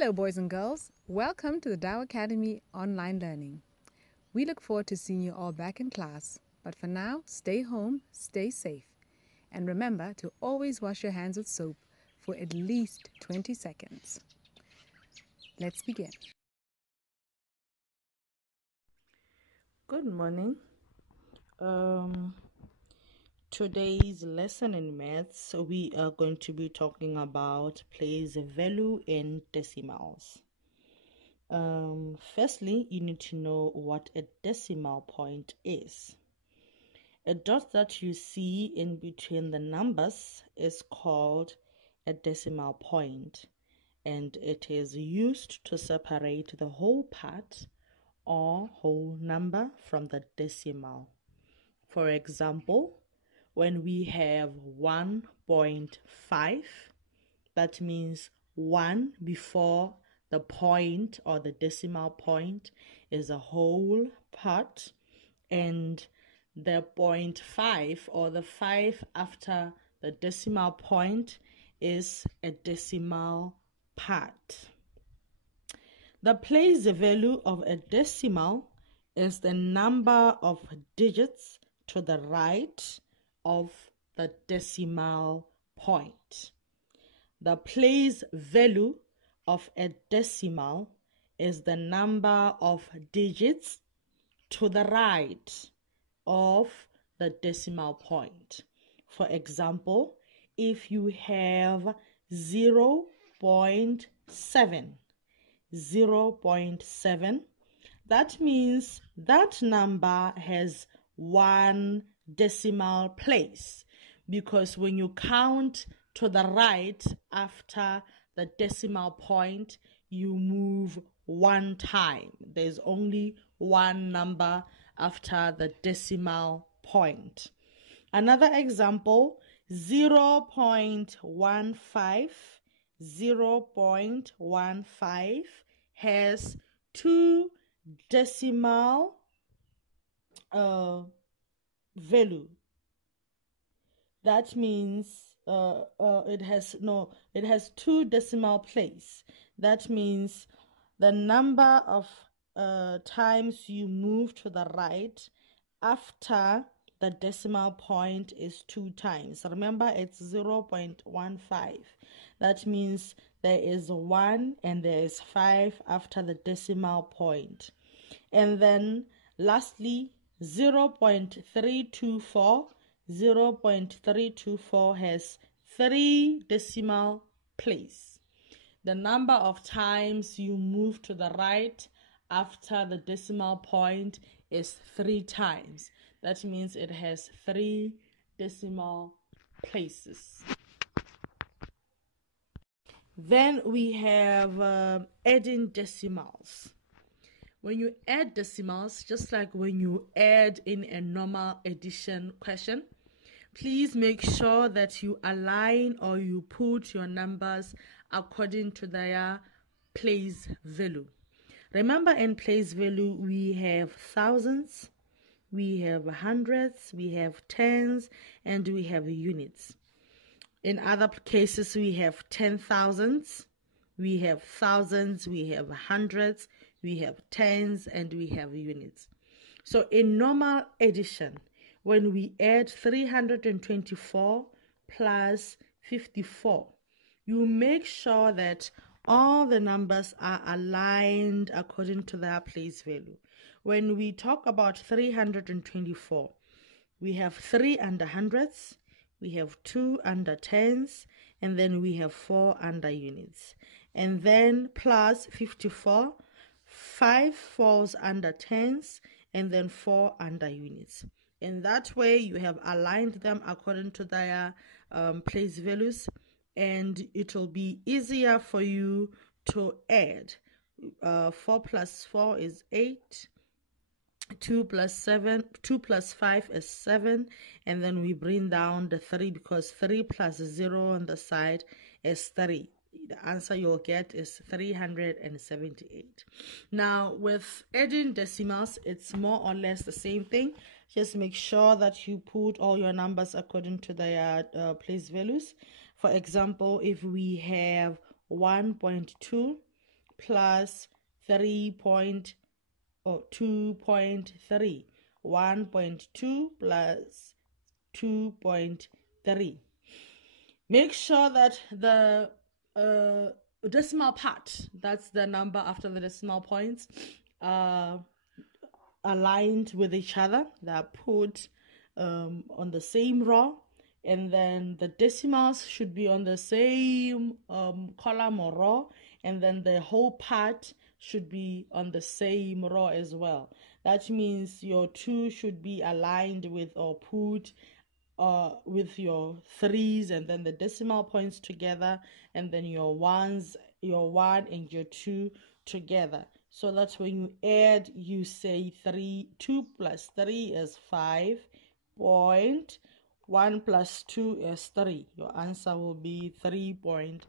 Hello, boys and girls. Welcome to the Dow Academy Online Learning. We look forward to seeing you all back in class. But for now, stay home, stay safe. And remember to always wash your hands with soap for at least 20 seconds. Let's begin. Good morning. Today's lesson in maths, we are going to be talking about place value in decimals. Firstly, you need to know what a decimal point is. A dot that you see in between the numbers is called a decimal point, and it is used to separate the whole part or whole number from the decimal. For example, when we have 1.5, that means 1 before the point or the decimal point is a whole part, and the 0.5 or the 5 after the decimal point is a decimal part. The place value of a decimal is the number of digits to the right of the decimal point. The place value of a decimal is the number of digits to the right of the decimal point. For example, if you have 0.7, that means that number has one decimal place, because when you count to the right after the decimal point, you move one time. There's only one number after the decimal point. Another example, 0.15. 0.15 has two decimal value. That means it has two decimal place. That means the number of times you move to the right after the decimal point is 2 times. Remember, it's 0.15. That means there is 1 and there is 5 after the decimal point. And then lastly, 0.324. 0.324 has 3 decimal place. The number of times you move to the right after the decimal point is 3 times. That means it has 3 decimal places. Then we have adding decimals. When you add decimals, just like when you add in a normal addition question, please make sure that you align or you put your numbers according to their place value. Remember, in place value, we have thousands, we have hundreds, we have tens, and we have units. In other cases, we have 10,000s, we have thousands, we have hundreds, we have tens, and we have units. So in normal addition, when we add 324 plus 54, you make sure that all the numbers are aligned according to their place value. When we talk about 324, we have 3 under hundreds, we have 2 under tens, and then we have 4 under units. And then plus 54, 5 falls under tens, and then 4 under units. In that way, you have aligned them according to their place values, and it will be easier for you to add. 4 plus 4 is 8. 2 plus 5 is 7, and then we bring down the 3 because 3 plus 0 on the side is 3. The answer you'll get is 378. Now, with adding decimals, it's more or less the same thing. Just make sure that you put all your numbers according to their place values. For example, if we have 1.2, plus 2.3. 1.2 plus 2.3. Make sure that the decimal part, that's the number after the decimal points, aligned with each other. They're put on the same row, and then the decimals should be on the same column or row, and then the whole part should be on the same row as well. That means your 2 should be aligned with or put with your 3s, and then the decimal points together, and then your 1s, your 1 and your 2 together. So that's when you add, you say 2 plus 3 is 5. 1 plus 2 is 3. Your answer will be 3.5.